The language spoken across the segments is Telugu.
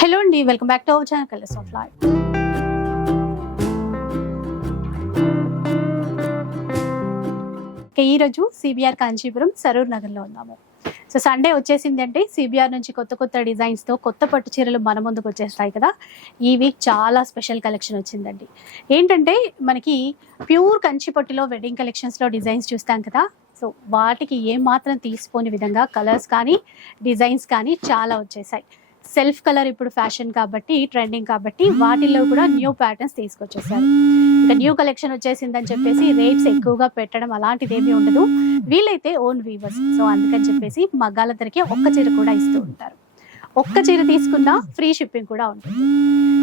హలో అండి welcome back to our channel colours of life ఈ రోజు సిబిఆర్ కాంచీపురం సరూర్ నగర్లో ఉన్నాము. సో సండే వచ్చేసింది అంటే సిబిఆర్ నుంచి కొత్త కొత్త డిజైన్స్తో కొత్త పట్టు చీరలు మన ముందుకు వచ్చేస్తాయి కదా. ఈ వీక్ చాలా స్పెషల్ కలెక్షన్ వచ్చిందండి. ఏంటంటే మనకి ప్యూర్ కంచి పట్టులో వెడ్డింగ్ కలెక్షన్స్లో డిజైన్స్ చూస్తాం కదా. సో వాటికి ఏమాత్రం తీసిపోని విధంగా కలర్స్ కానీ డిజైన్స్ కానీ చాలా వచ్చేసాయి. సెల్ఫ్ కలర్ ఇప్పుడు ఫ్యాషన్ కాబట్టి ట్రెండింగ్ కాబట్టి వాటిల్లో కూడా న్యూ ప్యాటర్న్స్ తీసుకొచ్చేసారు. ఇంకా న్యూ కలెక్షన్ వచ్చేసిందని చెప్పేసి రేట్స్ ఎక్కువగా పెట్టడం అలాంటిది ఏమీ ఉండదు. వీలైతే ఓన్ వీవర్స్. సో అందుకని చెప్పేసి మగాళ్ళందరికీ ఒక్క చీర కూడా ఇస్తూ ఉంటారు. ఒక్క చీర తీసుకున్నా ఫ్రీ షిప్పింగ్ కూడా ఉంటుంది.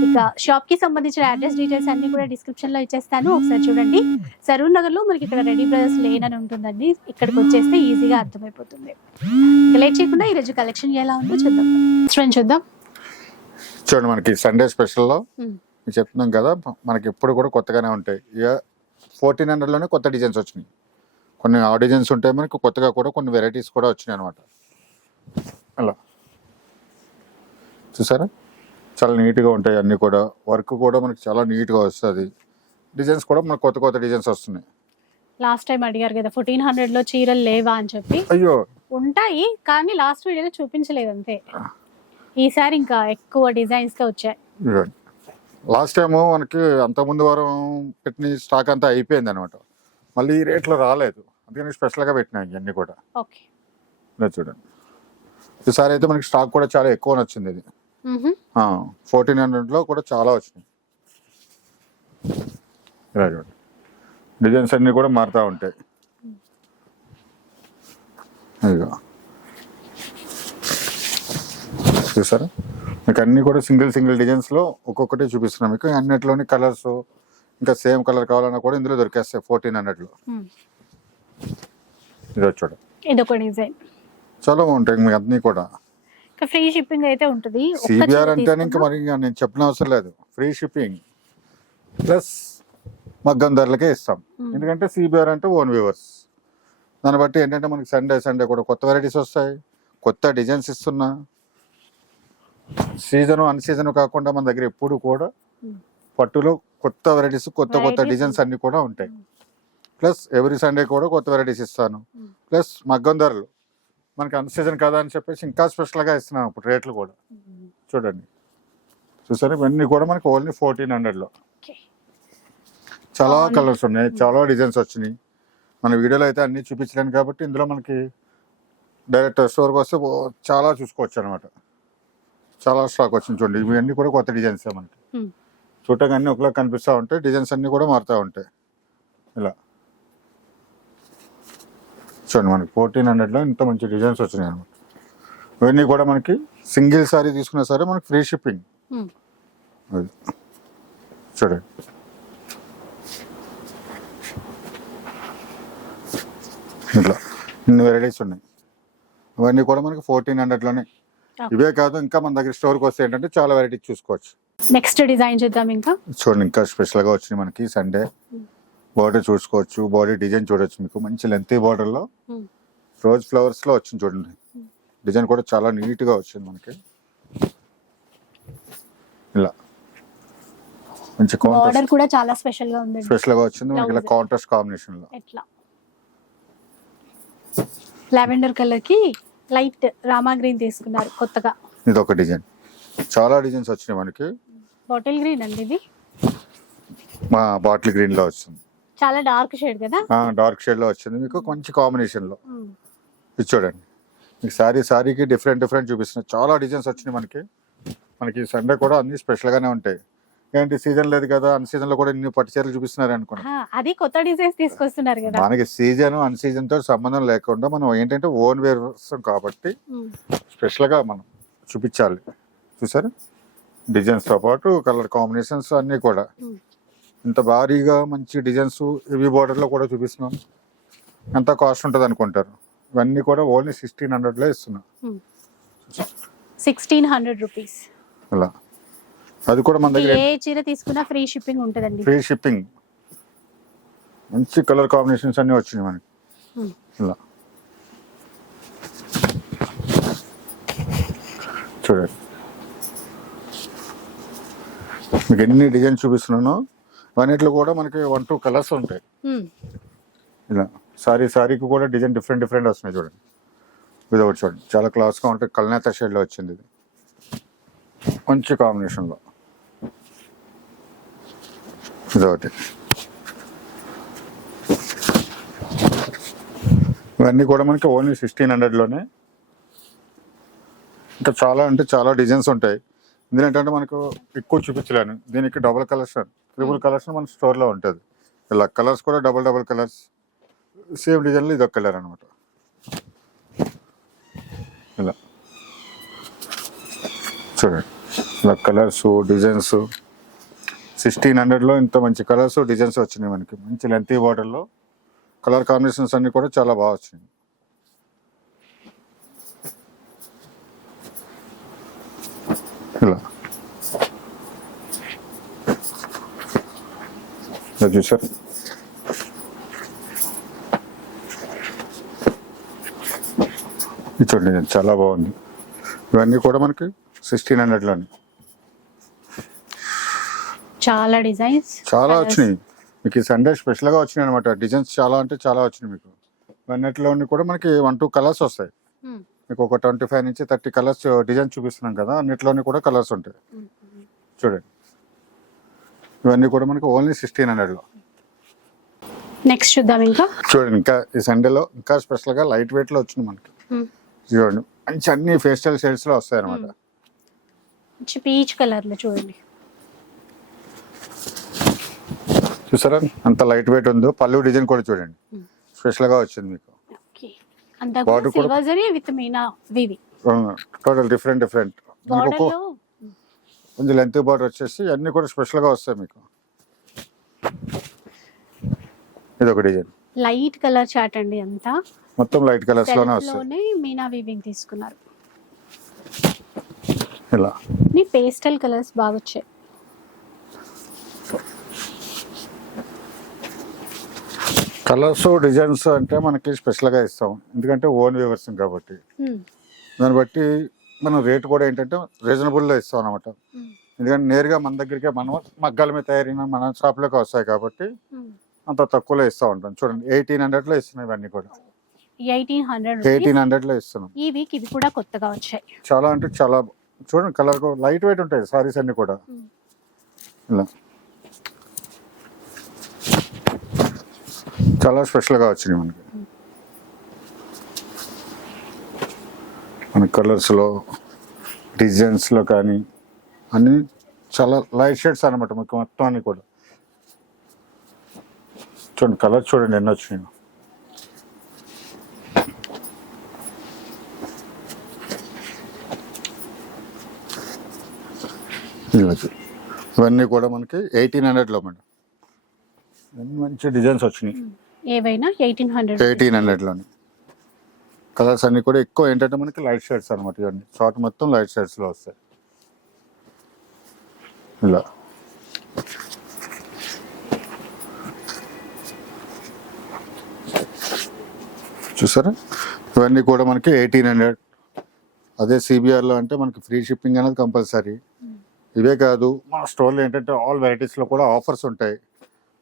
ఇక షాప్కి సంబంధించిన అడ్రస్ డీటెయిల్స్ అన్ని కూడా డిస్క్రిప్షన్లో ఇచ్చేస్తాను. ఒకసారి చూడండి. సరూర్ నగర్లో మనకి ఇక్కడ రెడీ బ్రదర్స్ లేన్ అని ఉంటుందండి. ఇక్కడికి వచ్చేస్తే ఈజీగా అర్థమైపోతుంది. లేట్ చేయకుండా ఈ రోజు కలెక్షన్ ఎలా ఉందో చూద్దాం. ఫ్రెండ్ చూద్దాం. చూడండి మనకి సండే స్పెషల్లో. నేను చెప్తున్నాం కదా మనకి ఎప్పుడు కూడా కొత్తగానే ఉంటాయి. ఇక ఫోర్టీన్ హండ్రెడ్లోనే కొత్త డిజైన్స్ వచ్చినాయి. కొన్ని ఆ డిజైన్స్ ఉంటాయి మనకి కొత్తగా కూడా కొన్ని వెరైటీస్ కూడా వచ్చినాయి అనమాట అలా. చూసారా? చాలా నీట్గా ఉంటాయి అన్నీ కూడా. వర్క్ కూడా మనకి చాలా నీట్గా వస్తుంది. డిజైన్స్ కూడా మనకు కొత్త కొత్త డిజైన్స్ వస్తున్నాయి. లాస్ట్ టైం అడిగారు కదా ఫోర్టీన్ హండ్రెడ్లో చీరలు లేవా అని చెప్పి. అయ్యో! ఉంటాయి కానీ లాస్ట్ వీడియోలో చూపించలేదు అంతే. ఈసారి ఇంకా ఎక్కువ డిజైన్స్తో వచ్చాయి లాస్ట్ టైం మనకి అంతకుముందు వారం పెట్టిన స్టాక్ అంతా అయిపోయింది అనమాట మళ్ళీ ఈ రేట్లో రాలేదు. అందుకని స్పెషల్గా పెట్టినాయి ఇవన్నీ కూడా. ఓకే. చూడండి. ఈసారి అయితే మనకి స్టాక్ కూడా చాలా ఎక్కువ వచ్చింది ఇది. ఫోర్టీన్ హండ్రెడ్లో కూడా చాలా వచ్చినాయి. ఇలా చూడండి డిజైన్స్ అన్నీ కూడా మారుతూ ఉంటాయి. చూసారా? మీకు అన్నీ కూడా సింగిల్ సింగిల్ డిజైన్స్లో ఒక్కొక్కటి చూపిస్తున్నాం మీకు. అన్నిట్లోని కలర్స్ ఇంకా సేమ్ కలర్ కావాలన్నా కూడా ఇందులో దొరికేస్తాయి ఫోర్టీన్ హండ్రెడ్లో. ఇది చూడండి ఇది ఒక డిజైన్. చాలా బాగుంటాయి మీకు అన్నీ కూడా. ఫ్రీ షిప్పింగ్ అయితే ఉంటుంది. సిబిఆర్ అంటే ఇంకా మరి ఇంకా నేను చెప్పిన అవసరం లేదు. ఫ్రీ షిప్పింగ్ ప్లస్ మగ్గం ధరలకే ఇస్తాం. ఎందుకంటే సిబిఆర్ అంటే ఓన్ వ్యూవర్స్. దాన్ని బట్టి ఏంటంటే మనకి సండే సండే కూడా కొత్త వెరైటీస్ వస్తాయి. కొత్త డిజైన్స్ ఇస్తున్నా. సీజను అన్ సీజన్ కాకుండా మన దగ్గర ఎప్పుడు కూడా. పట్టులో కొత్త వెరైటీస్ కొత్త కొత్త డిజైన్స్ అన్ని కూడా ఉంటాయి. ప్లస్ ఎవ్రీ సండే కూడా కొత్త వెరైటీస్ ఇస్తాను. ప్లస్ మగ్గం ధరలు మనకి అన్ సీజన్ కదా అని చెప్పేసి ఇంకా స్పెషల్గా ఇస్తున్నాను ఇప్పుడు రేట్లు కూడా. చూడండి. చూసారా? ఇవన్నీ కూడా మనకి ఓన్లీ ఫోర్టీన్ హండ్రెడ్లో. చాలా. కలర్స్ ఉన్నాయి. చాలా డిజైన్స్ వచ్చినాయి. మన వీడియోలో అయితే అన్ని చూపించలేను కాబట్టి ఇందులో మనకి డైరెక్ట్ స్టోర్కి వస్తే చాలా చూసుకోవచ్చు అనమాట చాలా స్టాక్ వచ్చింది చూడండి. ఇవన్నీ కూడా కొత్త డిజైన్స్ మనకి. చూడటానికి అన్ని ఒకలా కనిపిస్తూ ఉంటాయి. డిజైన్స్ అన్ని కూడా మారుతూ ఉంటాయి. ఇలా. చూడండి మనకి ఫోర్టీన్ హండ్రెడ్లో ఇంత మంచి డిజైన్స్ వచ్చినాయి అనమాట ఇవన్నీ కూడా మనకి సింగిల్ సారీ తీసుకున్నా సరే మనకి ఫ్రీ షిప్పింగ్ Hmm. అది. చూడండి. ఇట్లా ఇన్ని వెరైటీస్ ఉన్నాయి. ఇవన్నీ కూడా మనకి ఫోర్టీన్ హండ్రెడ్లోనే. ఇవే కాదు ఇంకా మన దగ్గర స్టోర్కి వస్తే ఏంటంటే చాలా వెరైటీస్ చూసుకోవచ్చు. నెక్స్ట్ డిజైన్ చూద్దాం ఇంకా. చూడండి ఇంకా స్పెషల్గా వచ్చినాయి మనకి సండే బాడీ చూసుకోవచ్చు బాడీ డిజైన్ చూడొచ్చు మీకు. మంచి లెంత్ బార్డర్లో Hmm. రోజ్ ఫ్లవర్స్లో వచ్చింది చూడండి. డిజైన్ కూడా చాలా నీట్గా వచ్చింది మనకి. ఇలా. మంచి బార్డర్ కూడా చాలా స్పెషల్గా ఉంది వచ్చింది మనకి ఇలా. కాంట్రాస్ట్ కాంబినేషన్లో ఎట్లా? లావెండర్ కలర్కి లైట్ రామా గ్రీన్ తీసుకున్నారు కొత్తగా. ఇది ఒక డిజైన్ చాలా డిజైన్స్ వచ్చినాయి మనకి. బాటిల్ గ్రీన్ అండి ఇది? మా బాటిల్ గ్రీన్లో వచ్చింది. చాలా డార్క్ షేడ్ కదా? డార్క్ షేడ్లో వచ్చింది. మీకు మంచి కాంబినేషన్లో. ఇది చూడండి. మీకు సారీ సారీకి డిఫరెంట్ డిఫరెంట్ చూపిస్తున్నాయి చాలా డిజైన్స్ వచ్చినాయి మనకి. మనకి సండే కూడా అన్ని స్పెషల్గానే ఉంటాయి. ఏంటి సీజన్ లేదు కదా అన్ సీజన్లో కూడా ఇన్ని పట్టు చీరలు చూపిస్తున్నారు అనుకున్నాం. ఆ, అది కొత్త డిజైన్స్ తీసుకొస్తున్నారు కదా. మనకి సీజన్ అన్ సీజన్తో సంబంధం లేకుండా మనం ఏంటంటే ఓన్ వేర్ కాబట్టి ఉమ్. స్పెషల్గా మనం చూపించాలి. చూసారా? డిజైన్స్తో పాటు కలర్ కాంబినేషన్స్ అన్నీ కూడా. ఇంత భారీగా మంచి డిజైన్స్ ఇవి బార్డర్లో కూడా చూపిస్తున్నాం. ఎంత కాస్ట్ ఉంటుంది అనుకుంటారు? ఇవన్నీ కూడా ఓన్లీ సిక్స్టీన్ హండ్రెడ్లో ఇస్తున్నాం. సిక్స్టీన్ హండ్రెడ్ రూపీస్ ఇలా అది కూడా మన దగ్గర ఏ చీర తీసుకున్నా ఫ్రీ షిప్పింగ్ ఉంటుందండి. ఫ్రీ షిప్పింగ్ మంచి కలర్ కాంబినేషన్స్ అన్నీ వచ్చినాయి మనకి. Hmm. ఇలా చూడండి. మీకు ఎన్ని డిజైన్స్ చూపిస్తున్నానో అవన్నిట్లో కూడా మనకి వన్ టూ కలర్స్ ఉంటాయి. ఇలా సారీ సారీకి కూడా డిజైన్ డిఫరెంట్ డిఫరెంట్ వస్తున్నాయి చూడండి. ఒకటి చూడండి చాలా క్లాస్గా ఉంటుంది కల్నేత షేడ్లో వచ్చింది ఇది. మంచి కాంబినేషన్లో ఇది ఒకటి ఇవన్నీ కూడా మనకి ఓన్లీ సిక్స్టీన్ హండ్రెడ్లోనే ఇంకా చాలా అంటే చాలా డిజైన్స్ ఉంటాయి. ఇందులో ఏంటంటే మనకు ఎక్కువ చూపించలేను. దీనికి డబుల్ కలర్స్ త్రిబుల్ కలర్స్ మన స్టోర్లో ఉంటుంది. ఇలా కలర్స్ కూడా డబుల్ డబుల్ కలర్స్ సేమ్ డిజైన్లో ఇదొక కలర్ అనమాట ఇలా. చూడండి. ఇలా కలర్స్ డిజైన్స్ సిక్స్టీన్ హండ్రెడ్లో ఇంత మంచి కలర్స్ డిజైన్స్ వచ్చినాయి మనకి. మంచి లెంతీ బార్డర్లో కలర్ కాంబినేషన్స్ అన్నీ కూడా చాలా బాగా వచ్చినాయి. ఇలా. ఇలా చూసారు ఇది చూడండి ఇది చాలా బాగుంది. ఇవన్నీ కూడా మనకి సిక్స్టీన్ హండ్రెడ్లోని చాలా డిజైన్స్ చాలా వచ్చినాయి. మీకు ఈ సండే స్పెషల్గా వచ్చినాయి అనమాట డిజైన్స్ చాలా అంటే చాలా వచ్చినాయి మీకు. ఇవన్నిటిలోని కూడా మనకి వన్ టూ కలర్స్ వస్తాయి. మీకు ఒక ట్వంటీ ఫైవ్ నుంచి థర్టీ కలర్స్ డిజైన్ చూపిస్తున్నాం కదా అన్నిట్లోని కూడా కలర్స్ ఉంటాయి. చూడండి. ఇవన్నీ కూడా మనకి ఓన్లీ సిక్స్టీన్ హండ్రెడ్లో నెక్స్ట్ చూద్దాం ఇంకా. చూడండి ఇంకా ఈ సండేలో ఇంకా స్పెషల్గా లైట్ వెయిట్లో వచ్చింది మనకి. చూడండి మంచి అన్ని ఫేస్టల్ షేడ్స్లో వస్తాయి అనమాట మంచి పీచ్ కలర్లో చూడండి. చూసారా? అంత లైట్ వెయిట్ ఉందో పళ్ళు డిజైన్ కూడా చూడండి. స్పెషల్గా వచ్చింది మీకు. Border కూడా- విత్ మీనా వివి టోటల్ డిఫరెంట్ డిఫరెంట్ బార్డర్ కొంచెం లెంత్ బార్డర్ వచ్చేసి అన్ని కూడా స్పెషల్గా వస్తాయి మీకు. ఇది ఒక డిజైన్ లైట్ కలర్ చాట్ అండి అంతా. మొత్తం లైట్ కలర్స్లోనే వస్తాయి. మీనా వీవింగ్ తీసుకున్నారు. ఇలా. నీ పేస్టల్ కలర్స్ బాగా వచ్చాయి. కలర్స్ డిజైన్స్ అంటే మనకి స్పెషల్గా ఇస్తాం. ఎందుకంటే ఓన్ వ్యూవర్స్ కాబట్టి. మ్మ్. దాన్ని బట్టి మనం రేట్ కూడా ఏంటంటే రీజనబుల్లో ఇస్తాం అనమాట. ఎందుకంటే నేరుగా మన దగ్గరికి మనం మగ్గాల మీద తయారైన మన షాప్లోకి వస్తాయి కాబట్టి. అంత తక్కువలో ఇస్తూ ఉంటాం. చూడండి ఎయిటీన్ హండ్రెడ్లో ఇస్తున్నాం ఇవన్నీ కూడా. ఎయిటీన్ హండ్రెడ్ ఎయిటీన్ హండ్రెడ్లో ఇస్తున్నాం. ఈ వీక్ ఇవి కూడా కొత్తగా వచ్చాయి. చాలా అంటే చాలా చూడండి కలర్ లైట్ వెయిట్ ఉంటాయి సారీస్ అన్ని కూడా. ఇలా. చాలా స్పెషల్గా వచ్చినాయి మనకి. కలర్స్లో డిజైన్స్లో కానీ అన్నీ చాలా లైట్ షేడ్స్ అనమాట మీకు మొత్తం అన్ని కూడా. చూడండి కలర్ చూడండి ఎన్ని వచ్చినాయి. ఇవన్నీ కూడా మనకి ఎయిటీన్ హండ్రెడ్లో మేడం. మంచి డిజైన్స్ వచ్చినాయి. ఏవైనా ఎయిటీన్ హండ్రెడ్ ఎయిటీన్ హండ్రెడ్లోని కలర్స్ అన్ని కూడా ఎక్కువ ఏంటంటే మనకి లైట్ షేడ్స్ అనమాట ఇవన్నీ. షార్ట్ మొత్తం లైట్ షేడ్స్లో వస్తాయి. ఇలా. చూసారా? ఇవన్నీ కూడా మనకి ఎయిటీన్ హండ్రెడ్. అదే సిబిఆర్లో అంటే మనకి ఫ్రీ షిప్పింగ్ అనేది కంపల్సరీ. ఇవే కాదు మన స్టోర్లో ఏంటంటే ఆల్ వెరైటీస్లో కూడా ఆఫర్స్ ఉంటాయి.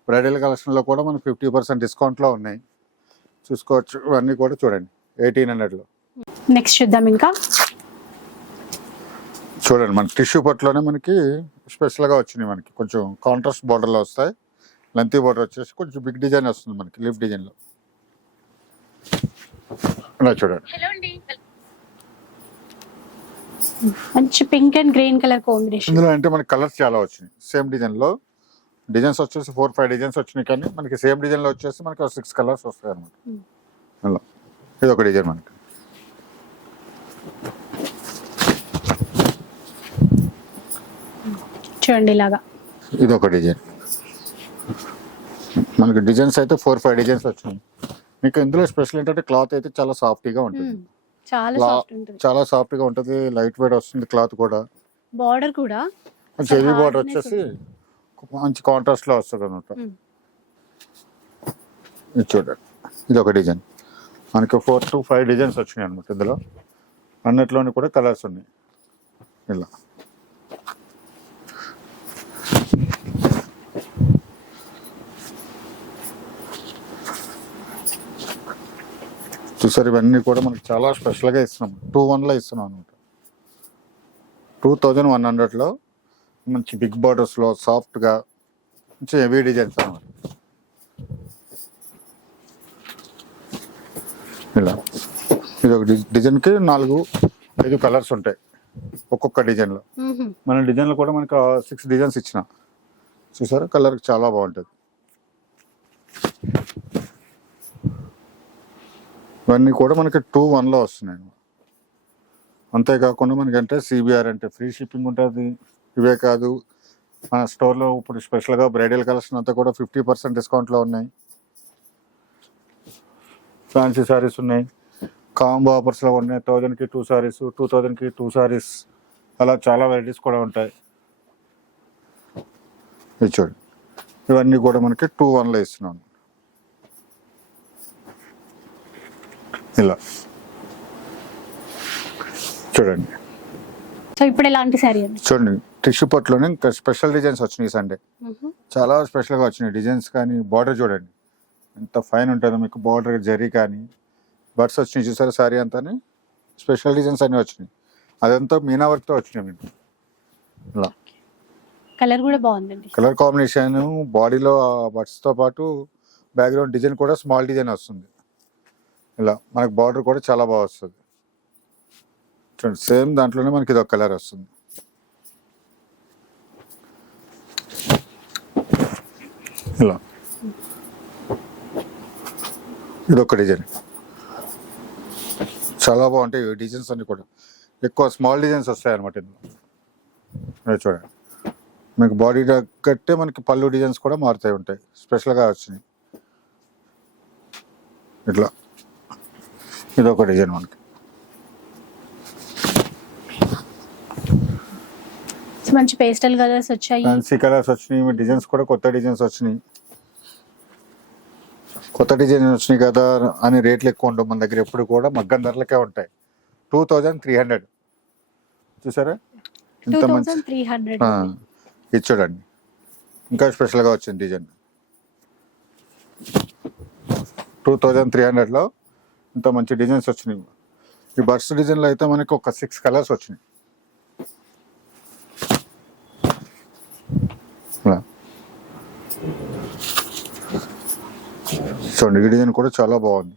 బ్రైడల్ కలెక్షన్లో కూడా మనకి ఫిఫ్టీ పర్సెంట్ డిస్కౌంట్లో ఉన్నాయి. చూసుకోవచ్చు ఇవన్నీ కూడా చూడండి. ఎయిటీన్ హండ్రెడ్లో నెక్స్ట్ చూద్దాం ఇంకా. చూడండి మన టిష్యూ పట్టులోనే మనకి స్పెషల్గా వచ్చినాయి మనకి. కొంచెం కాంట్రాస్ట్ బార్డర్లో వస్తాయి. లెంతీ బార్డర్ వచ్చేసి కొంచెం బిగ్ డిజైన్ వస్తుంది మనకి లీఫ్ డిజైన్లో ఇలా చూడండి. మంచి pink and green colour combination ఇందులో అంటే మనకి కలర్స్ చాలా వచ్చినాయి. సేమ్ డిజైన్లో డిజైన్స్ వచ్చేసి ఫోర్ ఫైవ్ డిజైన్స్ వచ్చినాయి కానీ మనకి సేమ్ డిజైన్లో వచ్చేసి మనకి సిక్స్ కలర్స్ వస్తాయి అనమాట Hmm. ఇది ఒక డిజైన్ మనకి. చూడండి ఇలాగా. ఇది ఒక డిజైన్. మనకి డిజైన్స్ అయితే ఫోర్ ఫైవ్ డిజైన్స్ వచ్చినాయి. మీకు ఇందులో స్పెషల్ ఏంటంటే క్లాత్ అయితే చాలా సాఫ్ట్గా ఉంటుంది. చాలా సాఫ్ట్ సాఫ్ట్గా ఉంటుంది. లైట్ వెయిట్ వస్తుంది క్లాత్ కూడా. బార్డర్ కూడా హెవీ బార్డర్ వచ్చేసి మంచి కాంట్రాస్ట్లో వస్తుంది అనమాట చూడండి. ఇది ఒక డిజైన్. మనకి ఫోర్ టు ఫైవ్ డిజైన్స్ వచ్చినాయి అనమాట ఇందులో. అన్నిట్లోని కూడా కలర్స్ ఉన్నాయి. ఇలా. చూసారు ఇవన్నీ కూడా మనకి చాలా స్పెషల్గా ఇస్తున్నాం. టూ వన్లో ఇస్తున్నాం అనమాట టూ థౌజండ్ వన్ హండ్రెడ్లో మంచి బిగ్ బార్డర్స్లో సాఫ్ట్గా మంచి హెవీ డిజైన్స్ అనమాట ఇలా. ఇది ఒక డిజైన్కి నాలుగు ఐదు కలర్స్ ఉంటాయి. ఒక్కొక్క డిజైన్లో. మన డిజైన్లో కూడా మనకి సిక్స్ డిజైన్స్ ఇచ్చిన. చూసారా? కలర్ చాలా బాగుంటుంది. ఇవన్నీ కూడా మనకి టూ వన్లో వస్తున్నాయి. అంతేకాకుండా మనకి అంటే సిబిఆర్ అంటే ఫ్రీ షిప్పింగ్ ఉంటుంది. ఇవే కాదు. మన స్టోర్లో ఇప్పుడు స్పెషల్గా బ్రైడల్ కలెక్షన్ అంతా కూడా ఫిఫ్టీ పర్సెంట్ డిస్కౌంట్లో ఉన్నాయి. ఫ్యాన్సీ సారీస్ ఉన్నాయి. కాంబో ఆఫర్స్లో ఉన్నాయి. థౌజండ్కి టూ సారీస్ టూ థౌజండ్కి టూ సారీస్ అలా చాలా వెరైటీస్ కూడా ఉంటాయి. ఇది చూడండి. ఇవన్నీ కూడా మనకి టూ వన్లో ఇస్తున్నాను ఇలా. చూడండి. సో ఇప్పుడు ఎలాంటి శారీ చూడండి. టిష్యూ పట్టులోనే ఇంకా స్పెషల్ డిజైన్స్ వచ్చినాయి సండే. చాలా స్పెషల్గా వచ్చినాయి. డిజైన్స్ కానీ బార్డర్ చూడండి. ఎంత ఫైన్ ఉంటుందో మీకు బార్డర్ జరీ కానీ బర్డ్స్ వచ్చినాయి చూసారా సారీ అంతా స్పెషల్ డిజైన్స్ అన్నీ వచ్చినాయి. అదంతా మీనా వర్క్తో వచ్చినాయి మీకు ఇలా కలర్ కూడా బాగుందండి. కలర్ కాంబినేషన్ బాడీలో బర్డ్స్తో పాటు బ్యాక్గ్రౌండ్ డిజైన్ కూడా స్మాల్ డిజైన్ వస్తుంది. ఇలా మనకి బార్డర్ కూడా చాలా బాగా వస్తుంది. చూడండి సేమ్ దాంట్లోనే మనకి ఇది ఒక కలర్ వస్తుంది. ఇలా. ఇది ఒక డిజైన్. చాలా బాగుంటాయి డిజైన్స్ అన్ని కూడా. ఎక్కువ స్మాల్ డిజైన్స్ వస్తాయి అనమాట ఇందులో. ఇది చూడండి. మీకు బాడీ తగ్గట్టే మనకి పళ్ళు డిజైన్స్ కూడా మారుతాయి ఉంటాయి. స్పెషల్గా వచ్చినాయి. ఇట్లా. ఇది ఒక డిజైన్ మనకి. మంచి పేస్టల్ కలర్స్ వచ్చాయి. కలర్స్ వచ్చినాయి. డిజైన్స్ కూడా కొత్త డిజైన్స్ వచ్చినాయి. కొత్త డిజైన్ వచ్చినాయి కదా అని రేట్లు ఎక్కువ ఉండవు మన దగ్గర ఎప్పుడు కూడా మగ్గం ధరలకే ఉంటాయి. టూ థౌజండ్ త్రీ హండ్రెడ్ చూసారా? ఇంత మంచి ఇది చూడండి. ఇంకా స్పెషల్గా వచ్చింది డిజైన్. టూ థౌజండ్ త్రీ హండ్రెడ్లో ఇంత మంచి డిజైన్స్ వచ్చినాయి. ఈ బర్డ్స్ డిజైన్లో అయితే మనకి ఒక సిక్స్ కలర్స్ వచ్చినాయి ఇలా. చూడండి ఈ డిజైన్ కూడా చాలా బాగుంది.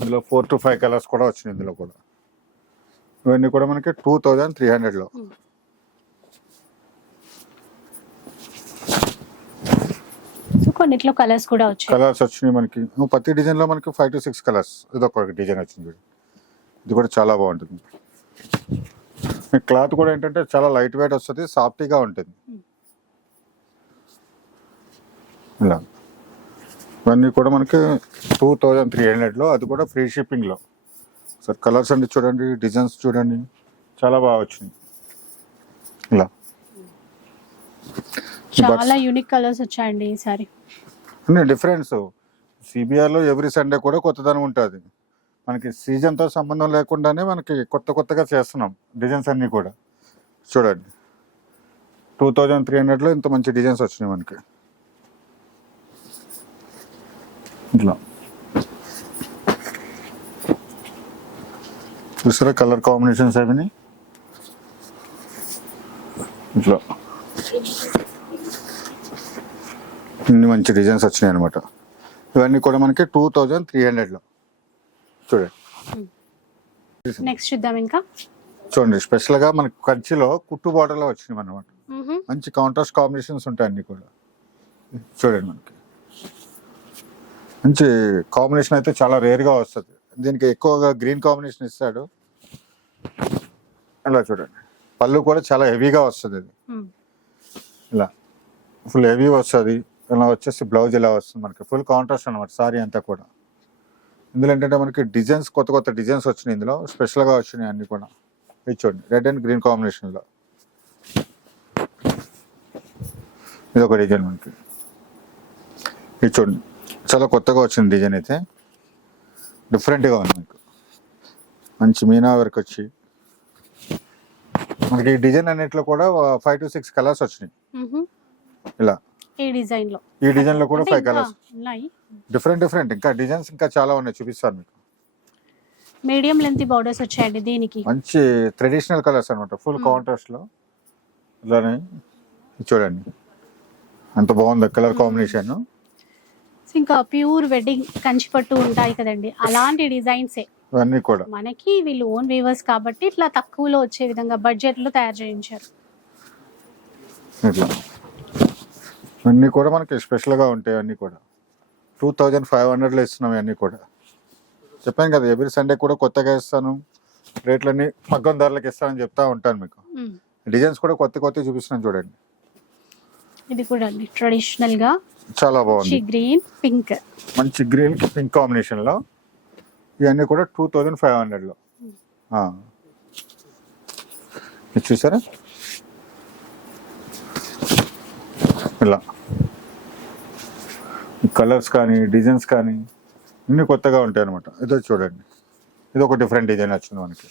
ఇందులో ఫోర్ టు ఫైవ్ కలర్స్ కూడా వచ్చినాయి ఇందులో కూడా. ఇవన్నీ కూడా మనకి టూ థౌజండ్ త్రీ హండ్రెడ్లో కొన్నిట్లో కలర్స్ కూడా వచ్చాయి. కలర్స్ వచ్చినాయి మనకి. ప్రతి డిజైన్లో మనకి ఫైవ్ టు సిక్స్ కలర్స్ ఇది ఒక డిజైన్ వచ్చింది. ఇది కూడా చాలా బాగుంటుంది. క్లాత్ కూడా ఏంటంటే చాలా లైట్ వెయిట్ వస్తుంది సాఫ్టీగా ఉంటుంది. ఇలా. ఇవన్నీ కూడా మనకి టూ థౌజండ్ త్రీ హండ్రెడ్లో అది కూడా ఫ్రీ షిప్పింగ్లో. సార్ కలర్స్ అండి చూడండి డిజైన్స్ చూడండి చాలా బాగా వచ్చినాయి. ఇలా. చాలా యూనిక్ కలర్స్ వచ్చాయండి ఈ సారీ. అన్ని డిఫరెన్స్ సిబిఆర్లో ఎవ్రీ సండే కూడా కొత్తదనం ఉంటుంది. మనకి సీజన్తో సంబంధం లేకుండానే మనకి కొత్త కొత్తగా చేస్తున్నాం డిజైన్స్ అన్నీ కూడా. చూడండి. టూ థౌజండ్ త్రీ హండ్రెడ్లో ఇంత మంచి డిజైన్స్ వచ్చినాయి మనకి. ఇట్లా. చూసారా కలర్ కాంబినేషన్స్ అవి ఇట్లా. ఇన్ని మంచి డిజైన్స్ వచ్చినాయి అనమాట ఇవన్నీ కూడా మనకి టూ థౌజండ్ త్రీ హండ్రెడ్లో. చూడండి. నెక్స్ట్ చూద్దాం ఇంకా. చూడండి స్పెషల్గా మనకి కంచిలో కుట్టు బార్డర్లో వచ్చినాయి అనమాట. మంచి కాంట్రాస్ట్ కాంబినేషన్స్ ఉంటాయి అన్ని కూడా. చూడండి మనకి. మంచి కాంబినేషన్ అయితే చాలా రేర్గా వస్తుంది. దీనికి ఎక్కువగా గ్రీన్ కాంబినేషన్ ఇస్తాడు. ఇలా చూడండి. పళ్ళు కూడా చాలా హెవీగా వస్తుంది ఇది. ఇలా. ఫుల్ హెవీ వస్తుంది. ఇలా వచ్చేసి బ్లౌజ్ ఇలా వస్తుంది మనకి. ఫుల్ కాంట్రాస్ట్ అనమాట సారీ అంతా కూడా. ఇందులో ఏంటంటే మనకి డిజైన్స్ కొత్త కొత్త డిజైన్స్ వచ్చినాయి ఇందులో. స్పెషల్గా వచ్చినాయి అన్ని కూడా. ఇది చూడండి. రెడ్ అండ్ గ్రీన్ కాంబినేషన్లో ఇది ఒక డిజైన్ మనకి. ఇది చూడండి. చాలా కొత్తగా వచ్చింది డిజైన్ అయితే. డిఫరెంట్గా ఉంది మీకు. మంచి మీనా వర్క్ వచ్చి. మనకి ఈ డిజైన్ అన్నిట్లో కూడా ఫైవ్ టు సిక్స్ కలర్స్ వచ్చినాయి. ఇలా. ఈ డిజైన్లో ఈ డిజైన్లో కూడా ఫైవ్ కలర్స్. Different different. ఇంకా డిజైన్స్ ఇంకా చాలా ఉన్నాయి. చూపిస్తాను మీకు. మీడియం లెంత్ బౌడర్స్ వచ్చాయండి దీనికి. మంచి ట్రెడిషనల్ కలర్స్ అనమాట ఫుల్. కాంట్రాస్ట్లో ఇలానే. చూడండి. అంత బాగుంది కలర్ Hmm. కాంబినేషన్ ఇంకా ప్యూర్ వెడ్డింగ్ కంచిపట్టు ఉంటాయి కదండి. అలాంటి డిజైన్సే. ఇవన్నీ కూడా. మనకి వీళ్ళు ఓన్ వీవర్స్ కాబట్టి ఇట్లా తక్కువలో వచ్చే విధంగా బడ్జెట్లో తయారు చేయించారు. ఇట్లా ఇవన్నీ కూడా మనకి స్పెషల్గా ఉంటాయి అన్నీ కూడా. టూ థౌజండ్ ఫైవ్ హండ్రెడ్లో ఇస్తున్నాం ఇవన్నీ కూడా. చెప్పాను కదా ఎవ్రీ సండే కూడా కొత్తగా ఇస్తాను. రేట్లన్నీ మగ్గం ధరలకు ఇస్తానని చెప్తా ఉంటాను మీకు. డిజైన్స్ కూడా కొత్త కొత్త చూపిస్తున్నాను చూడండి. ఇది కూడా అండి ట్రెడిషనల్గా. చాలా బాగుంది. Green pink. మంచి గ్రీన్ పింక్ కాంబినేషన్లో. ఇవన్నీ కూడా టూ థౌజండ్ ఫైవ్ హండ్రెడ్లో. చూసారా? ఇలా. కలర్స్ కానీ డిజైన్స్ కానీ అన్ని కొత్తగా ఉంటాయి అనమాట ఇదో చూడండి. ఇది ఒక డిఫరెంట్ డిజైన్ వచ్చింది మనకి.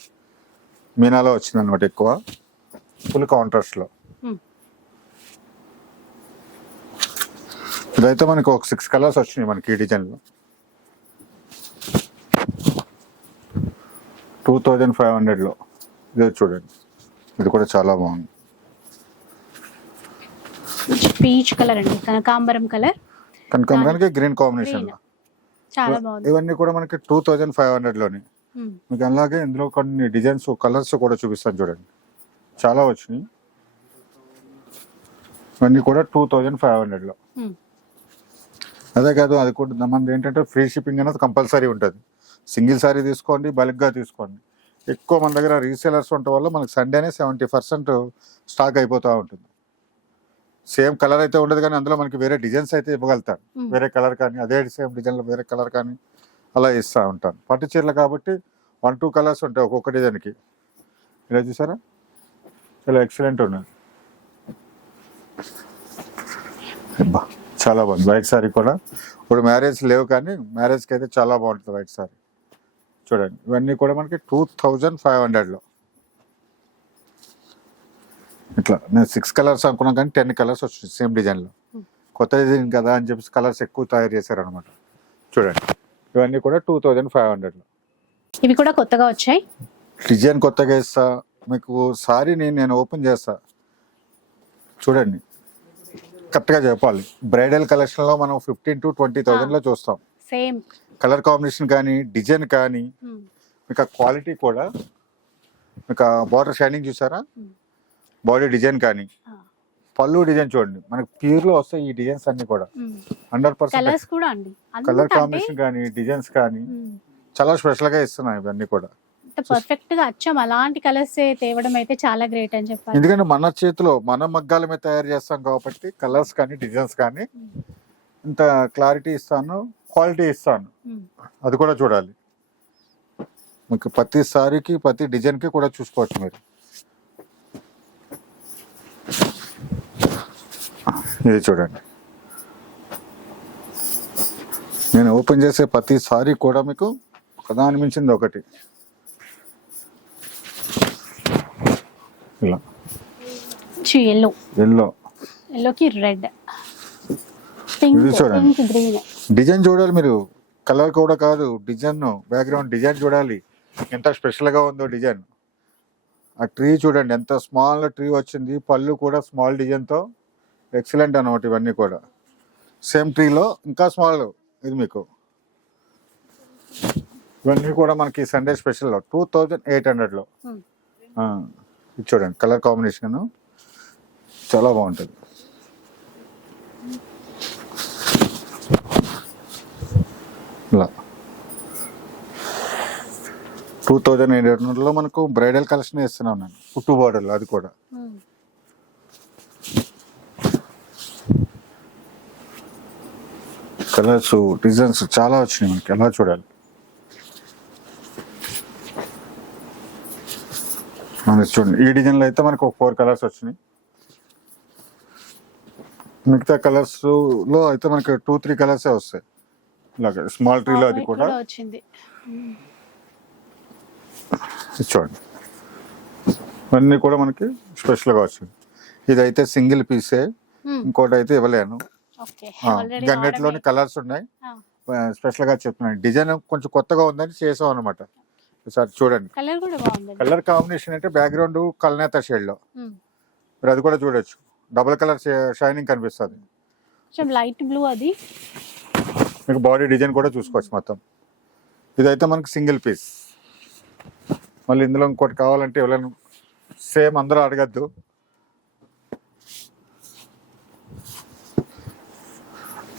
మీనాలో వచ్చింది అనమాట ఎక్కువ. ఫుల్ కాంట్రాస్ట్ ఇదైతే మనకి ఒక సిక్స్ కలర్స్ వచ్చినాయి మనకి ఈ డిజైన్లో. టూ థౌజండ్ ఫైవ్ హండ్రెడ్లో. ఇది చూడండి. ఇది కూడా చాలా బాగుంది. పీచ్ కలర్ అండి? కనకాంబరం కలర్ కనకాంబరానికి గ్రీన్ కాంబినేషన్ చాలా బాగుంది. ఇవన్నీ కూడా మనకి టూ థౌజండ్ ఫైవ్ హండ్రెడ్లోని. మ్మ్. మీకు అలాగే ఇందులో కొన్ని డిజైన్స్ కలర్స్ కూడా చూపిస్తాను చూడండి. చాలా వచ్చినాయి. ఇవన్నీ కూడా టూ థౌజండ్ ఫైవ్ హండ్రెడ్లో. మ్మ్. అదే కాదు అది కూడా మనది ఏంటంటే ఫ్రీ షిప్పింగ్ అనేది కంపల్సరీ ఉంటుంది. సింగిల్ సారీ తీసుకోండి బల్క్గా తీసుకోండి. ఎక్కువ మన దగ్గర రీసేలర్స్ ఉండటం వల్ల మనకి సండేనే సెవెంటీ పర్సెంట్ స్టాక్ అయిపోతూ ఉంటుంది. సేమ్ కలర్ అయితే ఉండదు కానీ అందులో మనకి వేరే డిజైన్స్ అయితే ఇవ్వగలుగుతారు. మ్మ్. వేరే కలర్ కానీ అదే సేమ్ డిజైన్లో వేరే కలర్ కానీ అలా ఇస్తూ ఉంటాను. పట్టు చీరలు కాబట్టి వన్ టూ కలర్స్ ఉంటాయి ఒక్కొక్క డిజైన్కి ఇలా చూసారా? చాలా ఎక్సలెంట్ ఉన్నది చాలా బాగుంది. వైట్ సారీ కూడా. ఇప్పుడు మ్యారేజ్ లేవు కానీ మ్యారేజ్కి అయితే చాలా బాగుంటుంది వైట్ సారీ. చూడండి. ఇవన్నీ కూడా మనకి టూ థౌజండ్ ఫైవ్ హండ్రెడ్లో ఇట్లా నేను సిక్స్ కలర్స్ అనుకున్నాను కానీ టెన్ కలర్స్ వచ్చింది సేమ్ డిజైన్లో కొత్త డిజైన్ కదా అని చెప్పేసి కలర్స్ ఎక్కువ తయారు చేశారనమాట చూడండి. ఇవన్నీ కూడా టూ థౌజండ్ ఫైవ్ హండ్రెడ్లో ఇవి కూడా కొత్తగా వచ్చాయి? డిజైన్ కొత్తగా ఇస్తా మీకు సారీని నేను ఓపెన్ చేస్తా. చూడండి. కరెక్ట్గా చెప్పాలి. బ్రైడల్ కలెక్షన్లో మనం ఫిఫ్టీన్ టు ట్వంటీ థౌజండ్లో చూస్తాం. సేమ్. కలర్ కాంబినేషన్ కానీ డిజైన్ కానీ మీకు ఆ క్వాలిటీ కూడా మీకు ఆ బార్డర్ షైనింగ్ చూసారా. బాడీ డిజైన్ కానీ. పళ్ళు డిజైన్ చూడండి. మనకి ప్యూర్లో వస్తాయి ఈ డిజైన్స్ అన్ని కూడా. హండ్రెడ్ పర్సెంట్ కలర్ కాంబినేషన్ కానీ డిజైన్స్ కానీ చాలా స్పెషల్గా ఇస్తున్నాయి ఇవన్నీ కూడా. పర్ఫెక్ట్గా అచ్చం. అలాంటి కలర్స్ తేవడం అయితే చాలా గ్రేట్ అని చెప్పాలి. ఎందుకంటే మన చేతిలో మన మగ్గాల మీద తయారు చేస్తాం కాబట్టి కలర్స్ కానీ డిజైన్స్ కానీ ఇంత క్లారిటీ ఇస్తాను క్వాలిటీ ఇస్తాను. మ్మ్. అది కూడా చూడాలి. మీకు ప్రతి సారీకి ప్రతి డిజైన్కి కూడా చూసుకోవచ్చు మీరు. ఇది చూడండి. నేను ఓపెన్ చేసే ప్రతి సారీ కూడా మీకు ఒకదాని మించింది ఒకటి. ఇలా ఎల్లో ఎల్లో ఎల్లోకి రెడ్ పింక్ ఇది చూడండి. పింక్ గ్రీన్ డిజైన్ చూడాలి మీరు. కలర్ కూడా కాదు డిజైన్ బ్యాక్గ్రౌండ్ డిజైన్ చూడాలి. ఎంత స్పెషల్గా ఉందో డిజైన్ ఆ ట్రీ చూడండి ఎంత స్మాల్ ట్రీ వచ్చింది. పళ్ళు కూడా స్మాల్ డిజైన్తో ఎక్సలెంట్ అనమాట ఇవన్నీ కూడా. సేమ్ ట్రీలో ఇంకా స్మాల్ ఇది మీకు. ఇవన్నీ కూడా మనకి సండే స్పెషల్లో టూ థౌజండ్ ఎయిట్ హండ్రెడ్లో. ఇది చూడండి కలర్ కాంబినేషన్ చాలా బాగుంటుంది. ఇలా టూ థౌజండ్ ఎయిట్ హండ్రెడ్లో మనకు బ్రైడల్ కలెక్షన్ ఇస్తున్నాను నేను పుట్టు బార్డర్లో అది కూడా. కలర్స్ డిజైన్స్ చాలా వచ్చినాయి మనకి ఎలా చూడాలి? చూడండి. ఈ డిజైన్లో అయితే మనకు ఒక ఫోర్ కలర్స్ వచ్చినాయి. మిగతా కలర్స్లో అయితే మనకి టూ త్రీ కలర్సే వస్తాయి. ఇలాగ స్మాల్ ట్రీలో అది కూడా. వచ్చింది. చూడండి. ఇవన్నీ కూడా మనకి స్పెషల్గా వచ్చింది. ఇదైతే సింగిల్ పీసే. ఇంకోటి అయితే ఇవ్వలేను. గన్నెట్లోని కలర్స్ ఉన్నాయి. స్పెషల్గా చెప్తున్నాను డిజైన్ కొంచెం కొత్తగా ఉందని చేసాం అనమాట సార్ చూడండి. కలర్ కూడా బాగుందండి. కలర్ కాంబినేషన్ అంటే బ్యాక్గ్రౌండ్ కల్నేత షేడ్లో. మీరు అది కూడా చూడొచ్చు. డబుల్ కలర్ షైనింగ్ కనిపిస్తుంది. కొంచెం లైట్ బ్లూ అది. మీకు బాడీ డిజైన్ కూడా చూసుకోవచ్చు మొత్తం. ఇదైతే మనకి సింగిల్ పీస్. మళ్ళీ ఇందులో ఇంకోటి కావాలంటే ఎవరైనా సేమ్ అందరూ అడగద్దు.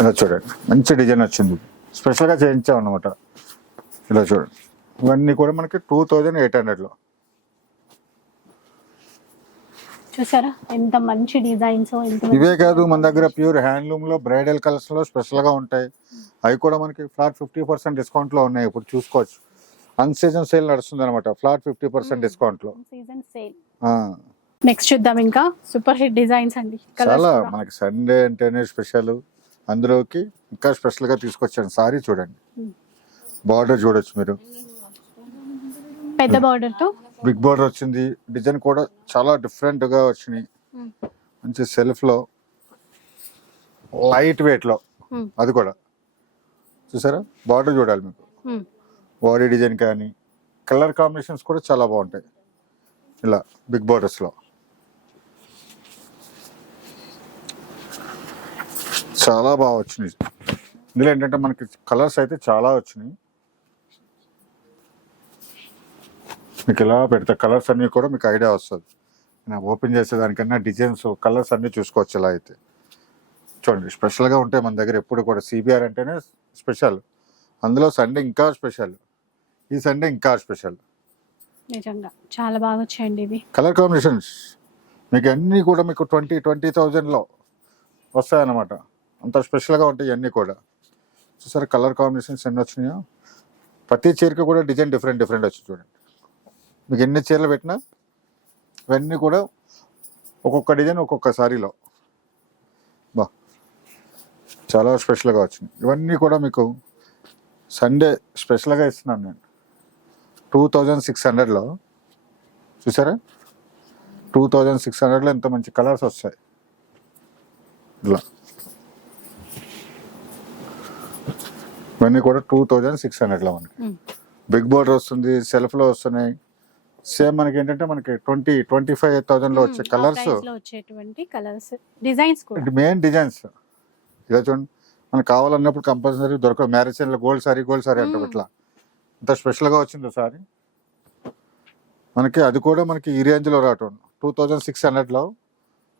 ఇలా చూడండి. మంచి డిజైన్ వచ్చింది. స్పెషల్గా చేయించాం అన్నమాట ఇలా చూడండి. ఇవన్నీ కూడా మనకి టూ థౌజండ్ ఎయిట్ హండ్రెడ్లో. చూసారా? ఎంత మంచి డిజైన్స్ ఇవే కాదు మన దగ్గర ప్యూర్ హ్యాండ్లూమ్లో బ్రైడల్ కలర్స్లో స్పెషల్గా ఉంటాయి. అవి కూడా మనకి ఫ్లాట్ ఫిఫ్టీ పర్సెంట్ డిస్కౌంట్లో ఉన్నాయి. ఇప్పుడు చూసుకోవచ్చు. అన్ సీజన్ సేల్ నడుస్తుంది అనమాట ఫ్లాట్ ఫిఫ్టీ పర్సెంట్ డిస్కౌంట్లో సీజన్ సేల్. ఆ, నెక్స్ట్ చూద్దాం ఇంకా. సూపర్ హిట్ డిజైన్స్ అండి. చాలా మనకి సండే అంటేనే స్పెషల్. అందులోకి ఇంకా స్పెషల్గా తీసుకొచ్చాను. సారీ చూడండి. బార్డర్ చూడొచ్చు మీరు. పెద్ద బార్డర్తో? బిగ్ బార్డర్ వచ్చింది. డిజైన్ కూడా చాలా డిఫరెంట్గా వచ్చినాయి. Hmm. మంచి సెల్ఫ్లో లైట్ వెయిట్లో. Hmm. అది కూడా. చూసారా? బార్డర్ చూడాలి మీకు. బాడీ డిజైన్ కానీ కలర్ కాంబినేషన్స్ కూడా చాలా బాగుంటాయి. ఇలా బిగ్ బార్డర్స్లో. చాలా బాగా వచ్చినాయి. ఇందులో ఏంటంటే మనకి కలర్స్ అయితే చాలా వచ్చినాయి. మీకు ఇలా పెడితే కలర్స్ అన్నీ కూడా మీకు ఐడియా వస్తుంది. నేను ఓపెన్ చేసేదానికన్నా డిజైన్స్ కలర్స్ అన్నీ చూసుకోవచ్చు ఇలా అయితే. చూడండి స్పెషల్గా ఉంటాయి మన దగ్గర ఎప్పుడు కూడా. సిబిఆర్ అంటేనే స్పెషల్. అందులో సండే ఇంకా స్పెషల్. ఈ సండే ఇంకా స్పెషల్. నిజంగా. చాలా బాగా వచ్చాయండి ఇవి. Colour combinations. మీకు అన్నీ కూడా మీకు ట్వంటీ ట్వంటీ థౌజండ్లో వస్తాయన్నమాట. అంత స్పెషల్గా ఉంటాయి అన్నీ కూడా. చూసారు కలర్ కాంబినేషన్స్ ఎన్ని వచ్చినాయో? ప్రతి చీరకి కూడా డిజైన్ డిఫరెంట్ డిఫరెంట్ వచ్చి చూడండి. మీకు ఎన్ని చీరలు పెట్టినా ఇవన్నీ కూడా ఒక్కొక్క డిజైన్ ఒక్కొక్క సారీలో. బా. చాలా స్పెషల్గా వచ్చినాయి. ఇవన్నీ కూడా మీకు సండే స్పెషల్గా ఇస్తున్నాను నేను. టూ థౌజండ్ సిక్స్ హండ్రెడ్లో. చూసారా? టూ థౌజండ్ సిక్స్ హండ్రెడ్లో ఎంత మంచి కలర్స్ వస్తాయి. ఇలా. ఇవన్నీ కూడా టూ థౌజండ్ సిక్స్ హండ్రెడ్లో మనకి. బిగ్ బోర్డర్ వస్తుంది సెల్ఫ్లో వస్తున్నాయి. సేమ్ మనకి ఏంటంటే మనకి ట్వంటీ ట్వంటీ ఫైవ్ థౌజండ్లో వచ్చే ఉమ్, ఆ కలర్స్లో వచ్చేటువంటి కలర్స్ డిజైన్స్ కూడా. Main designs. ఇలా చూడండి మనకు కావాలన్నప్పుడు కంపల్సరీ దొరకదు మ్యారేజ్లో గోల్డ్ సారీ గోల్డ్ సారీ అంటే. ఇట్లా ఇంత స్పెషల్గా వచ్చిందో సారీ. మనకి అది కూడా మనకి ఈ రేంజ్లో రావటం. టూ థౌజండ్ సిక్స్ హండ్రెడ్లో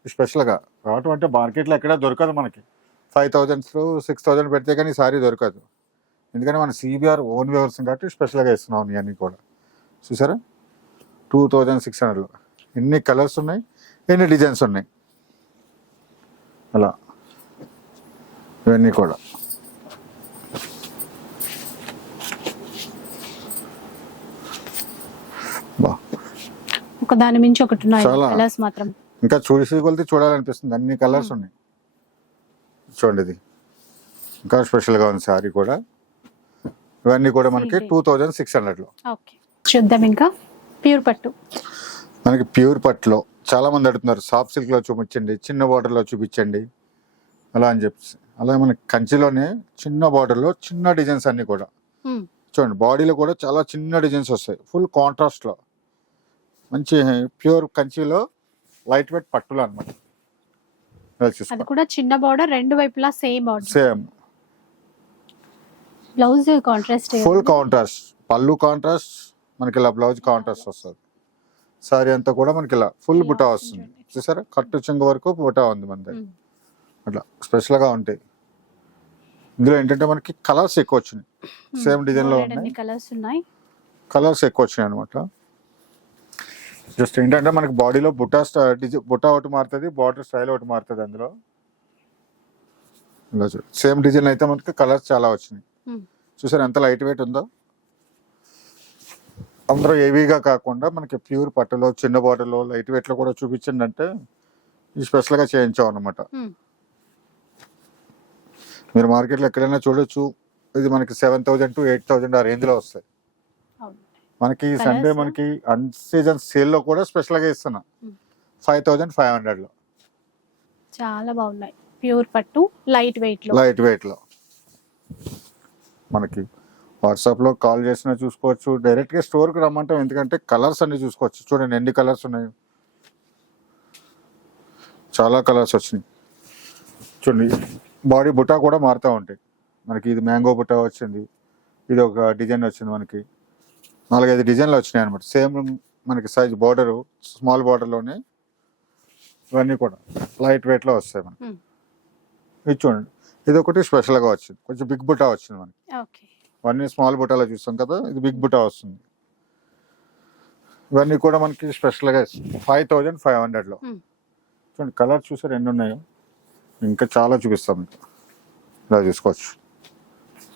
స్పెషల్గా రావటం అంటే మార్కెట్లో ఎక్కడ దొరకదు మనకి. ఫైవ్ థౌజండ్స్ సిక్స్ థౌజండ్ పెడితే కానీ సారీ దొరకదు. ఎందుకంటే మన సిబిఆర్ ఓన్ వ్యూవర్స్ కాబట్టి స్పెషల్గా ఇస్తున్నాం ఇవన్నీ కూడా. చూసారా? టూ థౌజండ్ సిక్స్ హండ్రెడ్లో. ఎన్ని కలర్స్ ఉన్నాయి? ఎన్ని డిజైన్స్ ఉన్నాయి? అలా. ఇవన్నీ కూడా. బా. ఒక దాని మించి ఒకటి. కలర్స్ మాత్రం. ఇంకా చూసి కొలితే చూడాలనిపిస్తుంది. అన్ని కలర్స్ ఉన్నాయి. చూడండి ఇది. ఇంకా స్పెషల్గా ఉంది సారీ కూడా. ఇవన్నీ కూడా మనకి. టూ థౌజండ్ సిక్స్ హండ్రెడ్లో. చూద్దాం ఇంకా. ప్యూర్ పట్టు. మనకి ప్యూర్ పట్టులో చాలా మంది అడుగుతున్నారు సాఫ్ట్ సిల్క్లో చూపించండి చిన్న బార్డర్లో చూపించండి. అలా అని చెప్పి అలా మనకి కంచిలోనే చిన్న బార్డర్లో చిన్న డిజైన్స్ అన్నీ కూడా. చూడండి బాడీలో కూడా చాలా చిన్న డిజైన్స్ వస్తాయి ఫుల్ కాంట్రాస్ట్లో మంచి ప్యూర్ కంచిలో లైట్ వెయిట్ పట్టులు అనమాట అది కూడా చిన్న బార్డర్ రెండు వైపులా same border same blouse contrast full contrast పళ్ళు కాంట్రాస్ట్ మనకి ఇలా బ్లౌజ్ కాంట్రాస్ట్ వస్తుంది. సారీ అంతా కూడా మనకి ఇలా ఫుల్ బుటా వస్తుంది. చూసారా? కట్టు చెంగు వరకు బుటా ఉంది మన దగ్గర. అట్లా స్పెషల్గా ఉంటాయి. ఇందులో ఏంటంటే మనకి కలర్స్ ఎక్కువ వచ్చినాయి. సేమ్ డిజైన్లో ఉన్నాయి. కలర్స్ ఉన్నాయి. కలర్స్ ఎక్కువ వచ్చినాయి అనమాట జస్ట్ ఏంటంటే మనకి బాడీలో బుట్టా స్టా డిజై బుట్టా ఒకటి మారుతుంది బార్డర్ స్టైల్ ఒకటి మారుతుంది అందులో. ఇలా చూడు. సేమ్ డిజైన్ అయితే మనకి కలర్స్ చాలా వచ్చినాయి. Hmm. చూసారు ఎంత లైట్ వెయిట్ ఉందో? అందరూ హెవీగా కాకుండా మనకి ప్యూర్ పట్టులో చిన్న బాటిల్లో లైట్ వెయిట్లో కూడా అంటే ఈ స్పెషల్గా చేయించాం అనమాట. మీరు మార్కెట్లో ఎక్కడైనా చూడొచ్చు. ఇది మనకి seven thousand to eight thousand ఆ రేంజ్లో వస్తాయి. మనకి? సండే మనకి అన్ సీజన్ సేల్లో కూడా స్పెషల్గా ఇస్తున్నా. ఫైవ్ థౌజండ్ ఫైవ్ హండ్రెడ్లో. చాలా బాగున్నాయి. ప్యూర్ పట్టు లైట్ వెయిట్లో లైట్ వెయిట్లో. మనకి వాట్సాప్లో కాల్ చేసినా చూసుకోవచ్చు. డైరెక్ట్గా స్టోర్కి రమ్మంటాం. ఎందుకంటే కలర్స్ అన్ని చూసుకోవచ్చు. చూడండి ఎన్ని కలర్స్ ఉన్నాయి? చాలా కలర్స్ వచ్చినాయి. చూడండి బాడీ బుటా కూడా మారుతూ ఉంటాయి. మనకి ఇది మ్యాంగో బుటా వచ్చింది. ఇది ఒక డిజైన్ వచ్చింది మనకి. నాలుగైదు డిజైన్లు వచ్చినాయి అనమాట సేమ్ మనకి సైజ్ బార్డర్ స్మాల్ బార్డర్లోనే ఇవన్నీ కూడా లైట్ వెయిట్లో వస్తాయి మనకి. Hmm. ఇది చూడండి. ఇది ఒకటి స్పెషల్గా వచ్చింది. కొంచెం బిగ్ బుటా వచ్చింది మనకి. ఓకే ఇవన్నీ స్మాల్ బుటాలో చూస్తాం కదా ఇది బిగ్ బుటా వస్తుంది. ఇవన్నీ కూడా మనకి స్పెషల్గా ఫైవ్ థౌజండ్ ఫైవ్ హండ్రెడ్లో Hmm. చూడండి కలర్ చూసారు ఎన్ని ఉన్నాయో. ఇంకా చాలా చూపిస్తాం. మీకు ఇలా చూసుకోవచ్చు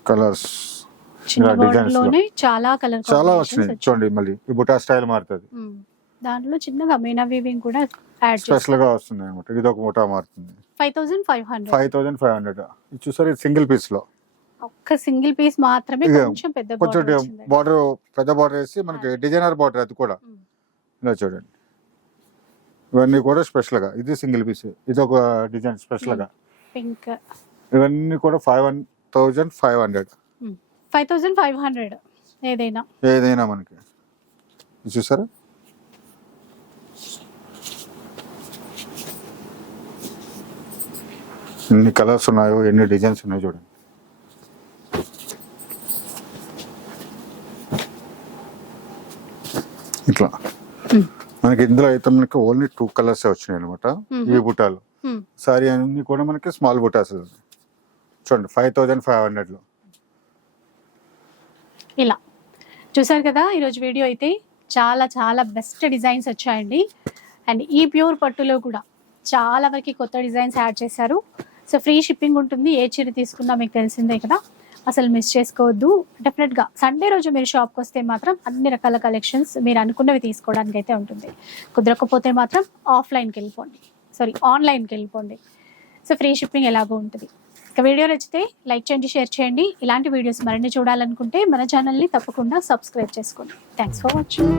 కలర్స్లోనే చాలా కలర్ చాలా వచ్చినాయి చూడండి మళ్ళీ ఈ బుటా స్టైల్ మారుతుంది. దాంట్లో చిన్నగా మీనా వీవింగ్ కూడా స్పెషల్గా వస్తుంది అనమాట ఇది ఒక బుటా మారుతుంది. Five thousand five hundred five thousand five hundred ఇది చూసారు? సింగిల్ పీస్లో. ఒక్క సింగిల్ పీస్ మాత్రమే కొంచెం పెద్ద కొంచెం. బార్డర్ పెద్ద బార్డర్ వేసి మనకి డిజైనర్ బార్డర్ అది కూడా. ఇలా చూడండి. ఇవన్నీ కూడా స్పెషల్గా ఇది సింగిల్ పీస్. ఇది ఒక డిజైన్ స్పెషల్గా పింక్. ఇవన్నీ కూడా five one thousand five hundred. Five thousand five hundred ఏదైనా. ఏదైనా మనకి. చూసారా? ఎన్ని కలర్స్ ఉన్నాయో ఎన్ని డిజైన్స్ ఉన్నాయో చూడండి. ఇట్లా. మనకి ఇందులో అయితే మనకి ఓన్లీ టూ కలర్స్ వచ్చినాయి అనమాట. ఈ Hmm. సారీ అన్ని కూడా మనకి స్మాల్ బుటాస్. చూడండి ఫైవ్ థౌజండ్ ఫైవ్ హండ్రెడ్లో ఇలా. చూసారు కదా ఈరోజు వీడియో అయితే చాలా చాలా బెస్ట్ డిజైన్స్ వచ్చాయండి. అండ్ ఈ ప్యూర్ పట్టులో కూడా చాలా వరకు కొత్త డిజైన్స్ యాడ్ చేశారు. సో ఫ్రీ షిప్పింగ్ ఉంటుంది. ఏ చీర తీసుకున్నా మీకు తెలిసిందే కదా. అసలు మిస్ చేసుకోవద్దు. డెఫినెట్గా సండే రోజు మీరు షాప్కి వస్తే మాత్రం అన్ని రకాల కలెక్షన్స్ మీరు అనుకున్నవి తీసుకోవడానికి అయితే ఉంటుంది. కుదరకపోతే మాత్రం ఆఫ్లైన్కి వెళ్ళిపోండి. సారీ ఆన్లైన్కి వెళ్ళిపోండి. సో ఫ్రీ షిప్పింగ్ ఎలాగో ఉంటుంది. ఇక వీడియో నచ్చితే లైక్ చేయండి షేర్ చేయండి. ఇలాంటి వీడియోస్ మరిన్ని చూడాలనుకుంటే మన ఛానల్ని తప్పకుండా సబ్స్క్రైబ్ చేసుకోండి. Thanks for watching